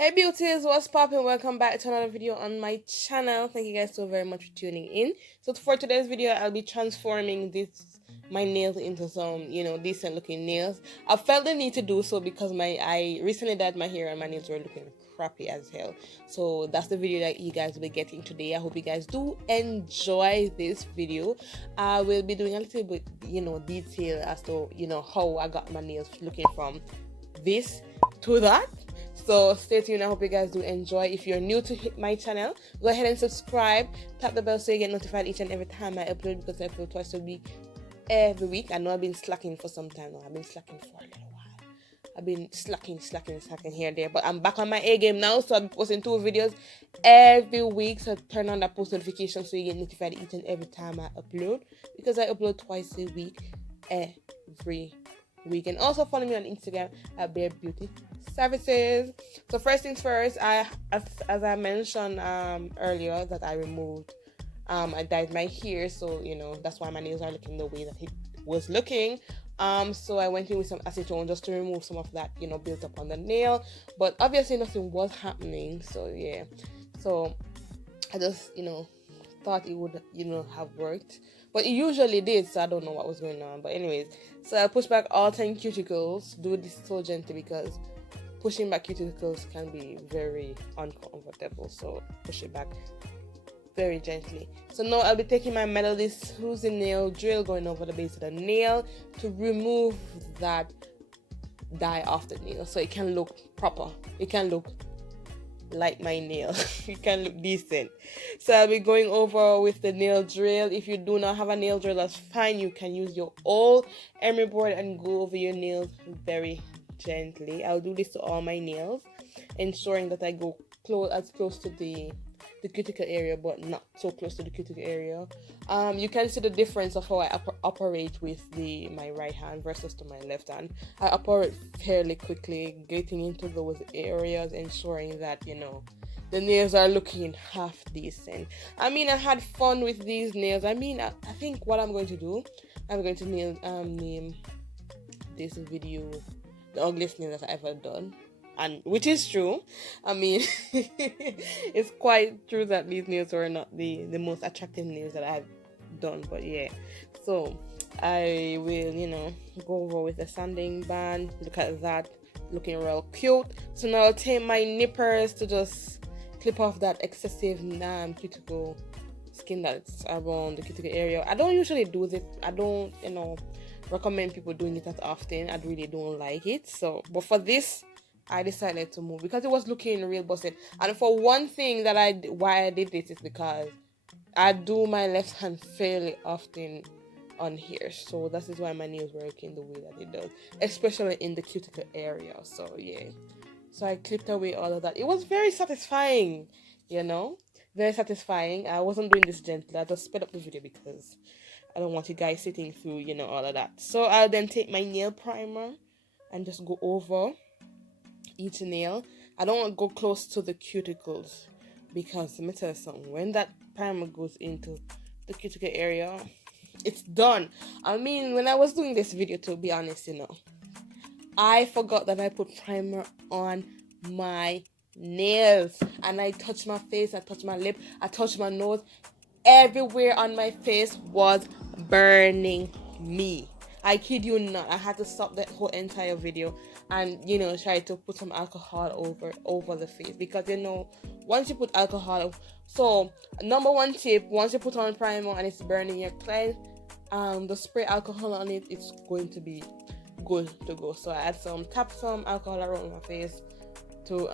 Hey beauties, what's poppin'? Welcome back to another video on my channel. Thank you guys so very much for tuning in. So for today's video, I'll be transforming my nails into some, decent looking nails. I felt the need to do so because I recently dyed my hair and my nails were looking crappy as hell. So that's the video that you guys will be getting today. I hope you guys do enjoy this video. I will be doing a little bit, detail as to, how I got my nails looking from this to that. So stay tuned. I hope you guys do enjoy. If you're new to my channel, go ahead and subscribe. Tap the bell so you get notified each and every time I upload, because I upload twice a week, every week. I know I've been slacking for some time now. I've been slacking for a little while. I've been slacking here and there. But I'm back on my A game now. So I'm posting 2 videos every week. So turn on that post notification so you get notified each and every time I upload. Because I upload twice a week, every week. And also follow me on Instagram at BareBeauty Services. So first things first, as I mentioned earlier, that I dyed my hair, so that's why my nails are looking the way that it was looking. So I went in with some acetone just to remove some of that built up on the nail, but obviously nothing was happening. So yeah, so I just thought it would have worked, but it usually did, so I don't know what was going on. But anyways, so I pushed back all 10 cuticles. Do this so gently because pushing back cuticles can be very uncomfortable, so push it back very gently. So now I'll be taking my Metallist Susie nail drill, going over the base of the nail to remove that dye off the nail so it can look proper. It can look like my nail. It can look decent. So I'll be going over with the nail drill. If you do not have a nail drill, that's fine. You can use your old emery board and go over your nails very gently. I'll do this to all my nails, ensuring that I go as close to the cuticle area, but not so close to the cuticle area. You can see the difference of how I operate with my right hand versus to my left hand. I operate fairly quickly, getting into those areas, ensuring that the nails are looking half decent. I mean, I had fun with these nails. I think what I'm going to do, I'm going to name this video the ugliest nail that I've ever done. And which is true. I mean, it's quite true that these nails were not the most attractive nails that I've done. But yeah, so I will, go over with a sanding band. Look at that, looking real cute. So now I'll take my nippers to just clip off that excessive cuticle skin that's around the cuticle area. I don't usually do this. I don't, recommend people doing it as often. I really don't like it. So, but for this, I decided to move because it was looking real busted. And for one thing why I did this is because I do my left hand fairly often on here. So that is why my nails working the way that it does, especially in the cuticle area. So yeah. So I clipped away all of that. It was very satisfying, very satisfying. I wasn't doing this gently. I just sped up the video because I don't want you guys sitting through, all of that. So I'll then take my nail primer and just go over each nail. I don't want to go close to the cuticles because let me tell you something, when that primer goes into the cuticle area, it's done. I mean, when I was doing this video, to be honest, I forgot that I put primer on my nails, and I touched my face, I touched my lip, I touched my nose. Everywhere on my face was burning me. I kid you not. I had to stop that whole entire video and try to put some alcohol over the face, because once you put alcohol, so number one tip, once you put on primer and it's burning your client, the spray alcohol on it, it's going to be good to go. So I had tap some alcohol around my face to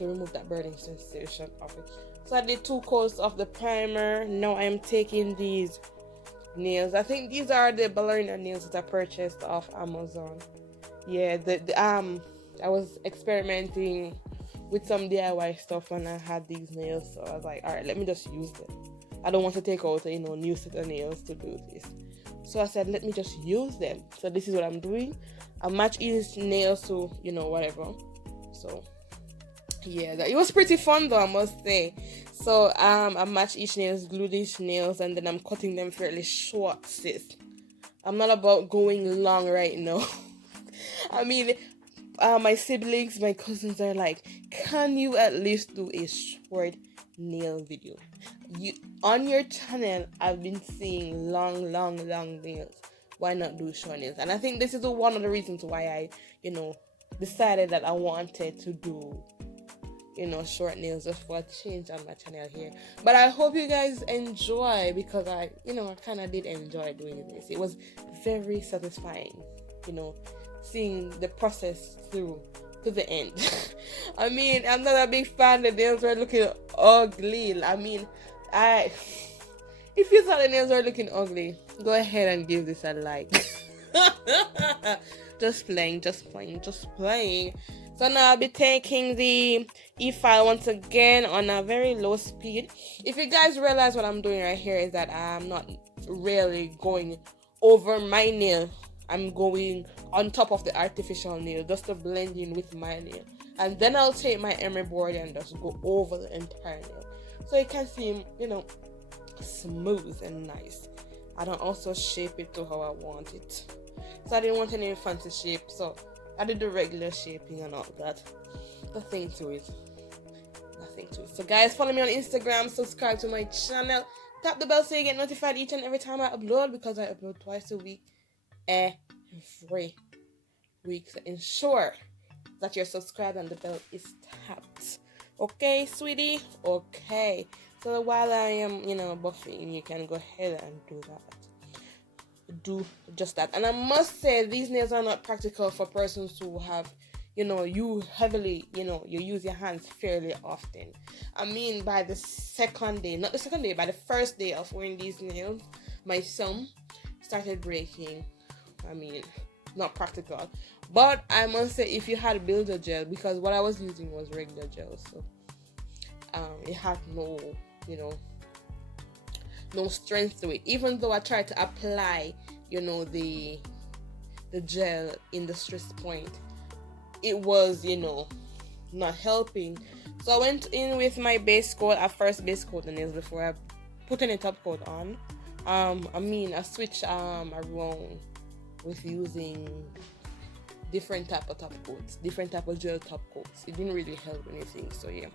remove that burning sensation of it. So I did 2 coats of the primer. Now I'm taking these nails. I think these are the ballerina nails that I purchased off Amazon. Yeah, I was experimenting with some DIY stuff when I had these nails, so I was like, all right, let me just use them. I don't want to take out new set of nails to do this. So I said, let me just use them. So this is what I'm doing. I match each nail to whatever. So yeah, it was pretty fun though, I must say. So I match each nails, glued each nails, and then I'm cutting them fairly short, sis. I'm not about going long right now. I mean, my siblings, my cousins are like, can you at least do a short nail video? You on your channel, I've been seeing long nails. Why not do short nails? And I think this is one of the reasons why I, decided that I wanted to do, short nails, just for a change on my channel here. But I hope you guys enjoy, because I kind of did enjoy doing this. It was very satisfying, seeing the process through to the end. I mean, I'm not a big fan. The nails were looking ugly. I mean, if you thought the nails were looking ugly, go ahead and give this a like. just playing. So now I'll be taking the e-file once again on a very low speed. If you guys realize what I'm doing right here is that I'm not really going over my nail. I'm going on top of the artificial nail just to blend in with my nail. And then I'll take my emery board and just go over the entire nail, so it can seem, smooth and nice. I don't also shape it to how I want it. So I didn't want any fancy shape, so I did the regular shaping and all that. Nothing to it. So guys, follow me on Instagram, subscribe to my channel, tap the bell so you get notified each and every time I upload, because I upload twice a week. Every week. So ensure that you're subscribed and the bell is tapped. Okay, sweetie? Okay. So while I am, buffing, you can go ahead and do that. Do just that. And I must say, these nails are not practical for persons who have, you heavily, you use your hands fairly often. I mean, by the by the first day of wearing these nails, my thumb started breaking. I mean, not practical. But I must say, if you had builder gel, because what I was using was regular gel, so it had no strength to it. Even though I tried to apply, the gel in the stress point, it was, not helping. So I went in with my base coat. I first base coat the nails before I put any top coat on. I switched around with using different type of top coats, different type of gel top coats. It didn't really help anything. So yeah.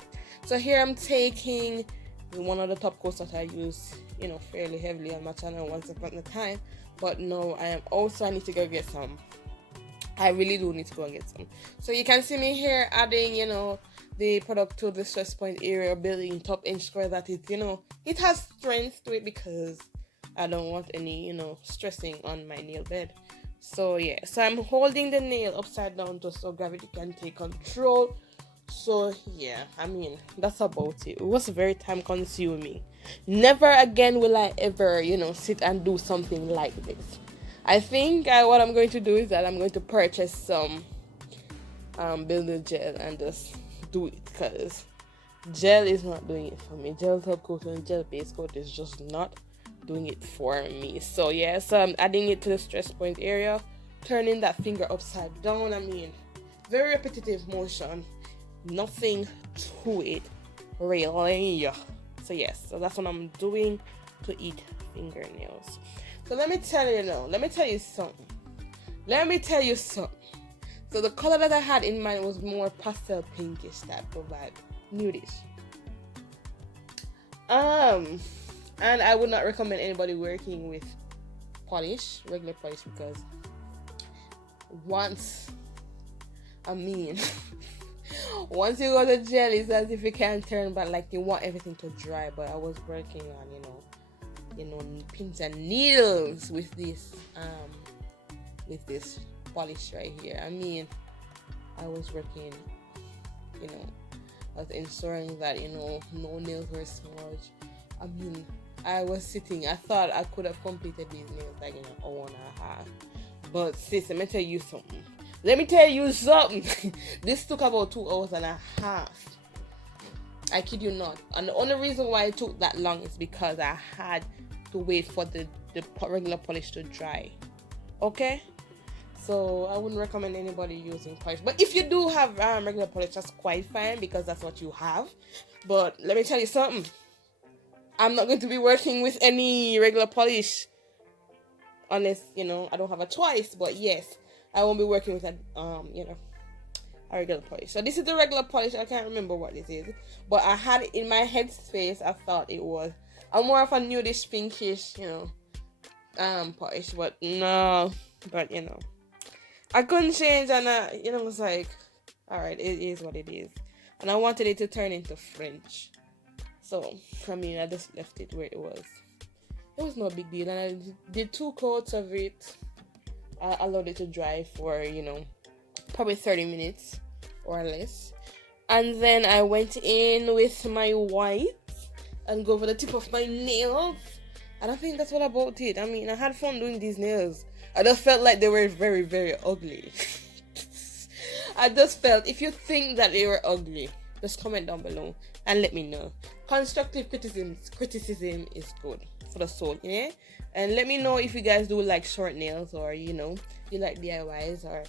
So here I'm taking one of the top coats that I use, fairly heavily on my channel once upon a time. But no, I need to go get some. I really do need to go and get some. So you can see me here adding, the product to the stress point area, building top inch square that it has strength to it, because I don't want any, stressing on my nail bed. So yeah, so I'm holding the nail upside down just so gravity can take control. So yeah, I mean, that's about it. It was very time consuming. Never again will I ever, sit and do something like this. I think what I'm going to do is that I'm going to purchase some builder gel and just do it, because gel is not doing it for me. Gel top coat and gel base coat is just not doing it for me. So yeah, so I'm adding it to the stress point area, turning that finger upside down. I mean, very repetitive motion, nothing to it really. So yes, so that's what I'm doing to eat fingernails. So let me tell you something. So the color that I had in mind was more pastel pinkish type of vibe, nudish. And I would not recommend anybody working with regular polish, because once you go to gel, it's as if you can't turn back, like you want everything to dry. But I was working on, pins and needles with this polish right here. I mean, I was working, I was ensuring that, no nails were smudged. I mean, I was sitting, I thought I could have completed these nails like in an hour and a half. But sis, let me tell you something. This took about 2 hours and a half. I kid you not. And the only reason why it took that long is because I had to wait for the regular polish to dry. Okay? So I wouldn't recommend anybody using polish. But if you do have regular polish, that's quite fine, because that's what you have. But let me tell you something. I'm not going to be working with any regular polish unless, I don't have a choice. But yes, I won't be working with a regular polish. So this is the regular polish. I can't remember what this is, but I had it in my head space. I thought it was more of a nudish pinkish, polish, but no. But I couldn't change, and it was like, all right, it is what it is. And I wanted it to turn into French, so I just left it where it was. It was no big deal, and I did 2 coats of it. I allowed it to dry for probably 30 minutes or less, and then I went in with my white and go over the tip of my nails. And I think that's what about it. I mean, I had fun doing these nails. I just felt like they were very, very ugly. I just felt, if you think that they were ugly, just comment down below and let me know. Constructive criticism is good for the soul, and let me know if you guys do like short nails, or you like DIYs, or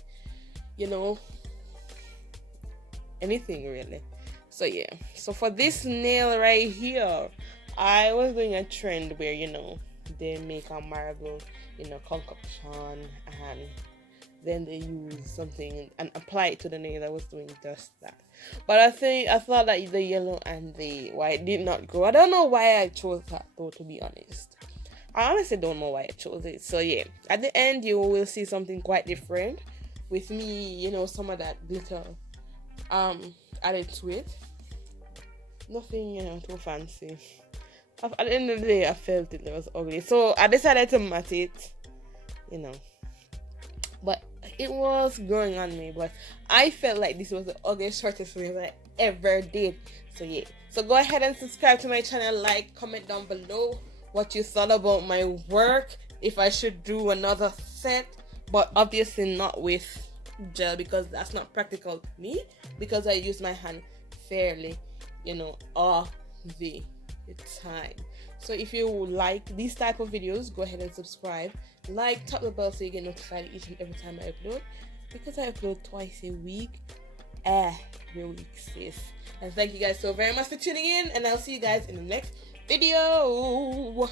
anything really. So yeah, so for this nail right here, I was doing a trend where they make a marble concoction, and then they use something and apply it to the nail. I was doing just that, but I thought that the yellow and the white did not go. I don't know why I chose that though, to be honest. I honestly don't know why I chose it. So yeah, at the end you will see something quite different with me, some of that glitter added to it. Nothing too fancy. At the end of the day, I felt it was ugly, so I decided to matte it, but it was growing on me. But I felt like this was the ugliest shortest nail I ever did. So yeah, so go ahead and subscribe to my channel, like, comment down below what you thought about my work, if I should do another set, but obviously not with gel, because that's not practical to me, because I use my hand fairly all the time. So if you like these type of videos, go ahead and subscribe, like, tap the bell so you get notified each and every time I upload, because I upload twice a week, every week, sis. And thank you guys so very much for tuning in, and I'll see you guys in the next video.